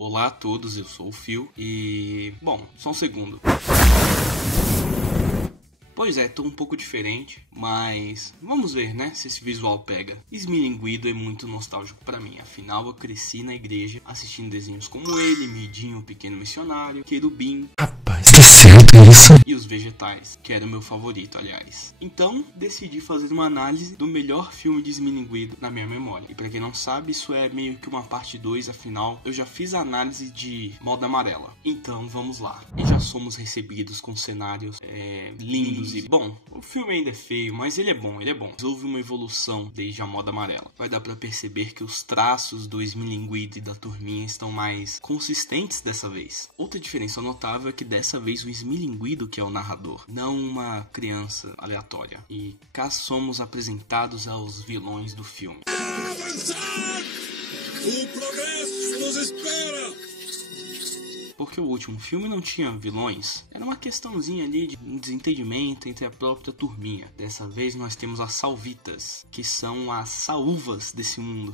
Olá a todos, eu sou o Phil e... Bom, só um segundo. Pois é, tô um pouco diferente, mas vamos ver, né, se esse visual pega. Esmilinguido é muito nostálgico pra mim, afinal eu cresci na igreja assistindo desenhos como ele, Midinho, o Pequeno Missionário, Querubim... Rapaz, é certo isso? E os Vegetais, que era o meu favorito, aliás. Então, decidi fazer uma análise do melhor filme de Esmilinguido na minha memória. E pra quem não sabe, isso é meio que uma parte 2, afinal, eu já fiz a análise de Moda Amarela. Então, vamos lá. E já somos recebidos com cenários lindos e... Bom, o filme ainda é feio, mas ele é bom, Houve uma evolução desde a Moda Amarela. Vai dar pra perceber que os traços do Esmilinguido e da turminha estão mais consistentes dessa vez. Outra diferença notável é que dessa vez o Esmilinguido que é o narrador, não uma criança aleatória. E cá somos apresentados aos vilões do filme. Avançar! O progresso nos espera! Porque o último filme não tinha vilões, era uma questãozinha ali de um desentendimento entre a própria turminha. Dessa vez nós temos as Salvitas, que são as saúvas desse mundo.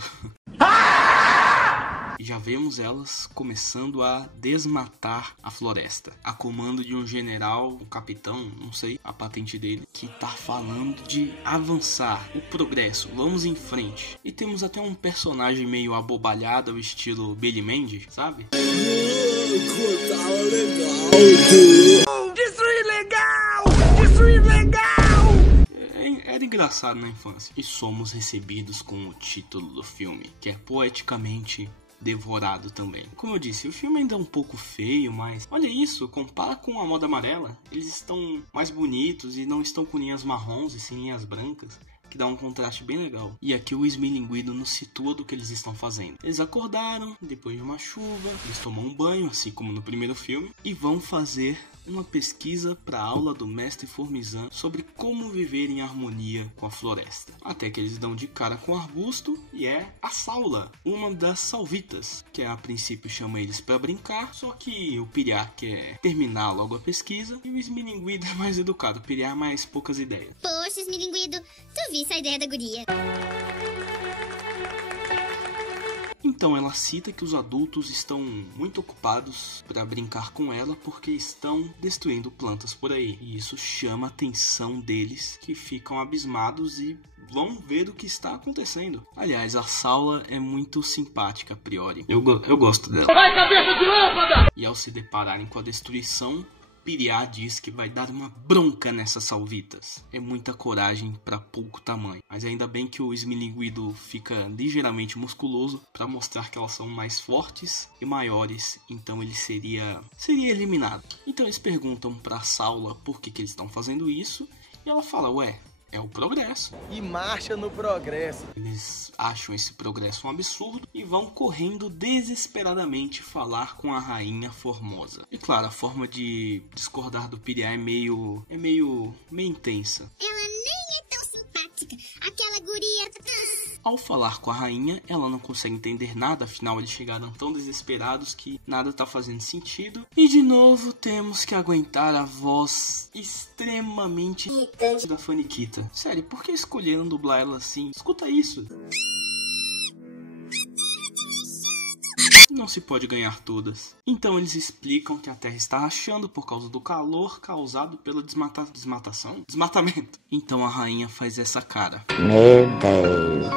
E já vemos elas começando a desmatar a floresta, a comando de um general, um capitão, não sei a patente dele, que tá falando de avançar, o progresso, vamos em frente. E temos até um personagem meio abobalhado ao estilo Billy Mandy, sabe? Destruir legal! Destruir legal! Era engraçado na infância. E somos recebidos com o título do filme, que é poeticamente devorado também. Como eu disse, o filme ainda é um pouco feio, mas olha isso, compara com a Moda Amarela. Eles estão mais bonitos e não estão com linhas marrons e sim linhas brancas, que dá um contraste bem legal. E aqui o Esmilinguido nos situa do que eles estão fazendo. Eles acordaram depois de uma chuva, eles tomam um banho, assim como no primeiro filme, e vão fazer uma pesquisa para a aula do mestre Formizan sobre como viver em harmonia com a floresta. Até que eles dão de cara com o arbusto e é a Saula, uma das Salvitas, que a princípio chama eles para brincar, só que o Piriá quer terminar logo a pesquisa e o Esmilinguido é mais educado, o Piriá mais poucas ideias. Poxa, Esmilinguido, tu viste a ideia da guria? Então ela cita que os adultos estão muito ocupados para brincar com ela porque estão destruindo plantas por aí. E isso chama a atenção deles, que ficam abismados e vão ver o que está acontecendo. Aliás, a Saula é muito simpática a priori. Eu gosto dela. Vai, cabeça de lâmpada! E ao se depararem com a destruição, Piriá diz que vai dar uma bronca nessas Salvitas. É muita coragem para pouco tamanho. Mas ainda bem que o Esmilinguido fica ligeiramente musculoso para mostrar que elas são mais fortes e maiores. Então ele seria eliminado. Então eles perguntam para Saula por que eles estão fazendo isso. E ela fala, ué, é o progresso. E marcha no progresso. Eles acham esse progresso um absurdo e vão correndo desesperadamente falar com a Rainha Formosa. E claro, a forma de discordar do Piriá é meio intensa. Ela nem é tão simpática. Aquela guria... Ao falar com a rainha, ela não consegue entender nada, afinal eles chegaram tão desesperados que nada tá fazendo sentido. E de novo temos que aguentar a voz extremamente irritante da Faniquita. Sério, por que escolheram dublar ela assim? Escuta isso! Não se pode ganhar todas. Então eles explicam que a Terra está rachando por causa do calor causado pela desmatamento. Então a rainha faz essa cara. Meu Deus.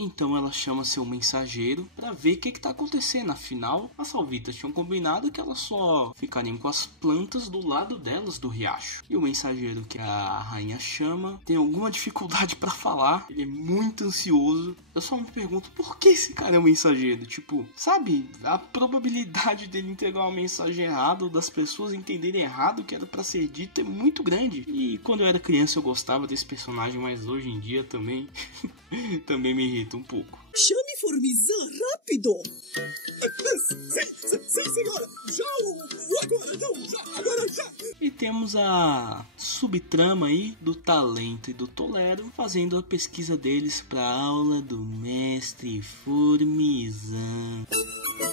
Então ela chama seu mensageiro para ver o que está acontecendo. Afinal, as Salvitas tinham combinado que elas só ficariam com as plantas do lado delas do riacho. E o mensageiro que a rainha chama tem alguma dificuldade para falar. Ele é muito ansioso. Eu só me pergunto por que esse cara é um mensageiro. Tipo, sabe? A probabilidade dele entregar uma mensagem errada ou das pessoas entenderem errado o que era para ser dito é muito grande. E quando eu era criança eu gostava desse personagem, mas hoje em dia também me irrita um pouco. Chame Formizan rápido! Sim, senhora! Agora já! E temos a subtrama aí do Talento e do Tolero fazendo a pesquisa deles para a aula do mestre Formizan.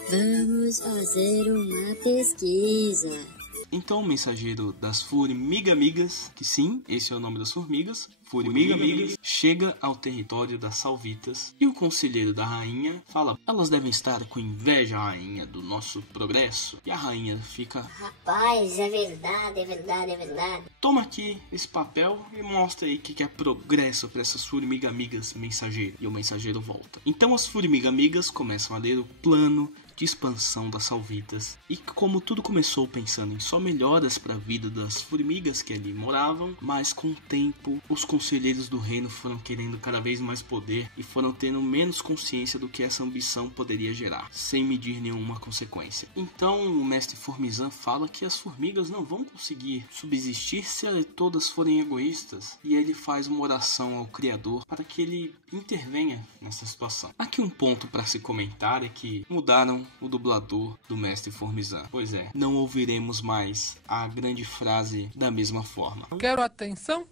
Vamos fazer uma pesquisa. Então o mensageiro das Formigamigas, que sim, esse é o nome das formigas, formiga-amigas chega ao território das Salvitas e o conselheiro da rainha fala: elas devem estar com inveja, rainha, do nosso progresso. E a rainha fica: Rapaz, é verdade, é verdade, é verdade. toma aqui esse papel e mostra aí o que é progresso para essas formiga-amigas mensageiro. E o mensageiro volta. Então as formiga-amigas começam a ler o plano de expansão das Salvitas, e como tudo começou pensando em só melhoras para a vida das formigas que ali moravam, mas com o tempo os conselheiros do reino foram querendo cada vez mais poder e foram tendo menos consciência do que essa ambição poderia gerar, sem medir nenhuma consequência. Então o mestre Formizan fala que as formigas não vão conseguir subsistir se todas forem egoístas, e ele faz uma oração ao Criador para que ele intervenha nessa situação. Aqui um ponto para se comentar é que mudaram o dublador do mestre Formizan. Pois é, não ouviremos mais a grande frase da mesma forma. Quero atenção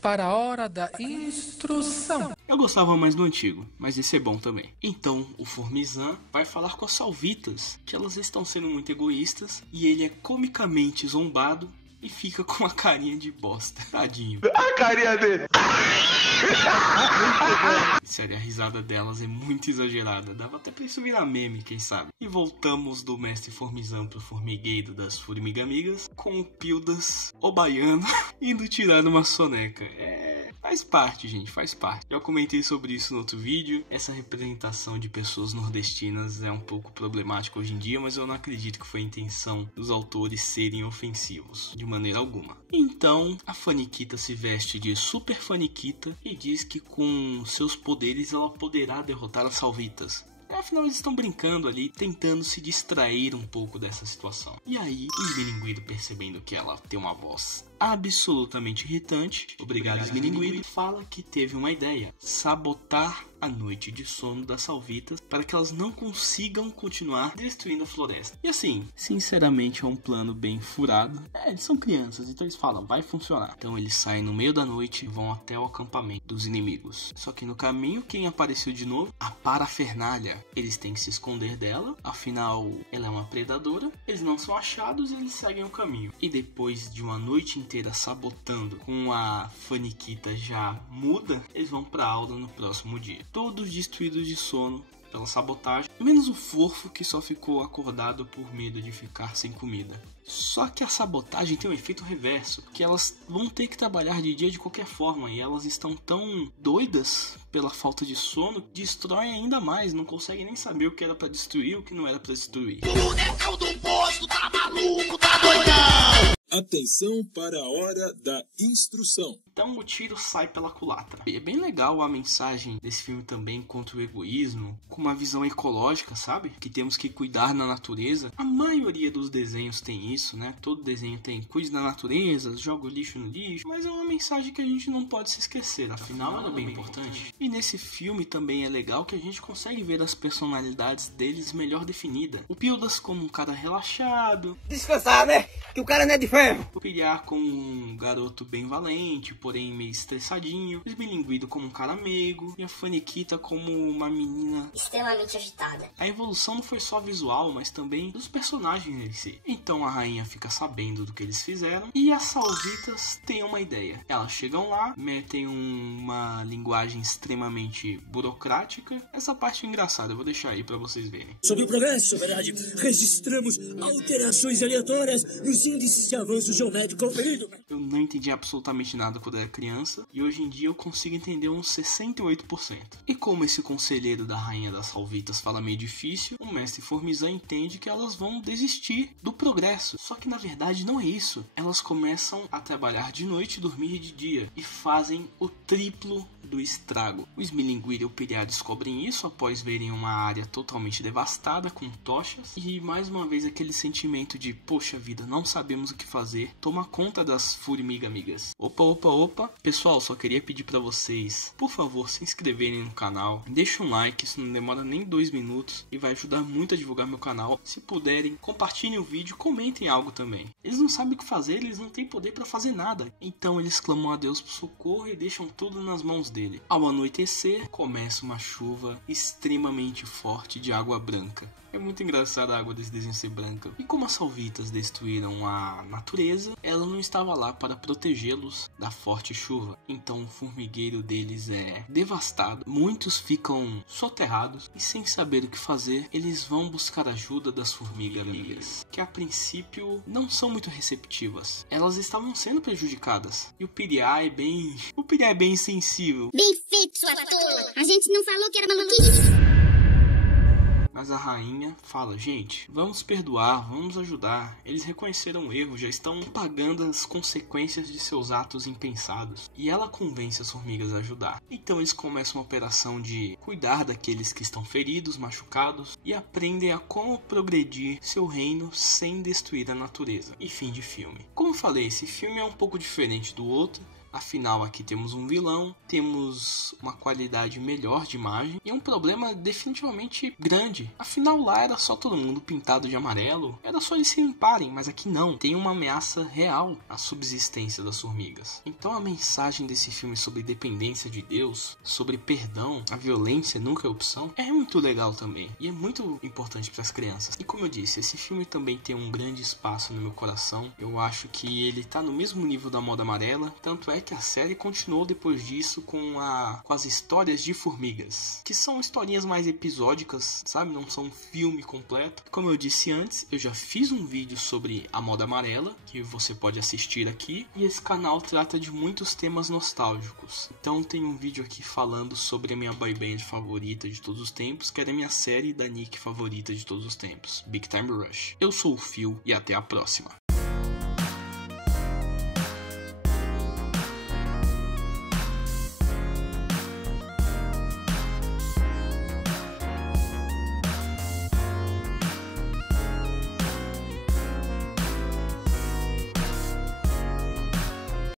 para a hora da instrução. Eu gostava mais do antigo, mas esse é bom também. Então o Formizan vai falar com as Salvitas que elas estão sendo muito egoístas, e ele é comicamente zombado e fica com uma carinha de bosta. Tadinho. A carinha dele. Sério, a risada delas é muito exagerada. Dava até pra isso virar meme, quem sabe. E voltamos do mestre Formizan pro formigueiro das formiga-amigas, com o Pildas, o baiano, indo tirar uma soneca. Faz parte, gente, faz parte. Já comentei sobre isso no outro vídeo. Essa representação de pessoas nordestinas é um pouco problemática hoje em dia, mas eu não acredito que foi a intenção dos autores serem ofensivos, de maneira alguma. Então, a Faniquita se veste de Super Faniquita e diz que com seus poderes ela poderá derrotar as Salvitas. Afinal, eles estão brincando ali, tentando se distrair um pouco dessa situação. E aí, o Esmilinguido, percebendo que ela tem uma voz absolutamente irritante, obrigado Esmilinguido, fala que teve uma ideia: sabotar a noite de sono das Salvitas para que elas não consigam continuar destruindo a floresta. E assim, sinceramente é um plano bem furado. Eles são crianças, então eles falam, vai funcionar. Então eles saem no meio da noite e vão até o acampamento dos inimigos. Só que no caminho, quem apareceu de novo? A Parafernália. Eles têm que se esconder dela, afinal ela é uma predadora. Eles não são achados e eles seguem o caminho. E depois de uma noite inteira sabotando, com a Faniquita já muda, eles vão pra aula no próximo dia. Todos destruídos de sono pela sabotagem, menos o Fofo, que só ficou acordado por medo de ficar sem comida. Só que a sabotagem tem um efeito reverso, que elas vão ter que trabalhar de dia de qualquer forma, e elas estão tão doidas pela falta de sono, destroem ainda mais, não conseguem nem saber o que era pra destruir e o que não era pra destruir. O Necão do Posto tá maluco, tá doidão! Atenção para a hora da instrução. Então o tiro sai pela culatra. E é bem legal a mensagem desse filme também contra o egoísmo, com uma visão ecológica, sabe? Que temos que cuidar da natureza. A maioria dos desenhos tem isso, né? Todo desenho tem cuide da natureza, joga o lixo no lixo. Mas é uma mensagem que a gente não pode se esquecer, afinal ela é bem importante. E nesse filme também é legal que a gente consegue ver as personalidades deles melhor definidas. O Pildas como um cara relaxado. Descansar, né? Que o cara não é de ferro. O Piriar como um garoto bem valente, porém meio estressadinho. O Esmilinguido como um cara meigo. E a Faniquita como uma menina Extremamente agitada. A evolução não foi só visual, mas também dos personagens em si. Então a rainha fica sabendo do que eles fizeram e as Salvitas têm uma ideia. Elas chegam lá, metem uma linguagem extremamente burocrática. Essa parte é engraçada, eu vou deixar aí pra vocês verem. Sobre o progresso, verdade, registramos alterações aleatórias nos índices de avanço geométrico conferido. Eu não entendi absolutamente nada quando era criança, e hoje em dia eu consigo entender uns 68%. E como esse conselheiro da rainha das Salvitas fala meio difícil, o mestre Formizan entende que elas vão desistir do progresso. Só que na verdade não é isso. Elas começam a trabalhar de noite e dormir de dia, e fazem o triplo do estrago. O Esmilinguido e o Piriar descobrem isso após verem uma área totalmente devastada com tochas, e mais uma vez aquele sentimento de poxa vida, não sabemos o que fazer, toma conta das formiga-amigas. Opa, pessoal, só queria pedir pra vocês, por favor, se inscreverem no canal, deixa um like, isso não demora nem 2 minutos e vai ajudar muito a divulgar meu canal. Se puderem, compartilhem o vídeo, comentem algo também. Eles não sabem o que fazer, eles não têm poder pra fazer nada, então eles clamam a Deus por socorro e deixam tudo nas mãos dele. Ao anoitecer, começa uma chuva extremamente forte de água branca. É muito engraçado a água desse desenho ser branca. E como as Salvitas destruíram a natureza, ela não estava lá para protegê-los da forte forte chuva. Então o formigueiro deles é devastado. Muitos ficam soterrados e sem saber o que fazer, eles vão buscar ajuda das formigas amigas, que a princípio não são muito receptivas. Elas estavam sendo prejudicadas. E o Piriá é bem insensível. Bem feito, sua tola. A gente não falou que era maluquice. Mas a rainha fala, gente, vamos perdoar, vamos ajudar. Eles reconheceram o erro, já estão pagando as consequências de seus atos impensados. E ela convence as formigas a ajudar. Então eles começam uma operação de cuidar daqueles que estão feridos, machucados, e aprendem a como progredir seu reino sem destruir a natureza. E fim de filme. Como eu falei, esse filme é um pouco diferente do outro. Afinal, aqui temos um vilão, temos uma qualidade melhor de imagem e um problema definitivamente grande. Afinal, lá era só todo mundo pintado de amarelo, era só eles se limparem, mas aqui não. Tem uma ameaça real à subsistência das formigas. Então a mensagem desse filme sobre dependência de Deus, sobre perdão, a violência nunca é opção, é muito legal também. E é muito importante para as crianças. E como eu disse, esse filme também tem um grande espaço no meu coração. Eu acho que ele tá no mesmo nível da Moda Amarela, tanto é que a série continuou depois disso com as histórias de formigas, que são historinhas mais episódicas, sabe? Não são um filme completo. Como eu disse antes, eu já fiz um vídeo sobre a Moda Amarela, que você pode assistir aqui, e esse canal trata de muitos temas nostálgicos. Então tem um vídeo aqui falando sobre a minha boy band favorita de todos os tempos, que era a minha série da Nick favorita de todos os tempos, Big Time Rush. Eu sou o Phil e até a próxima.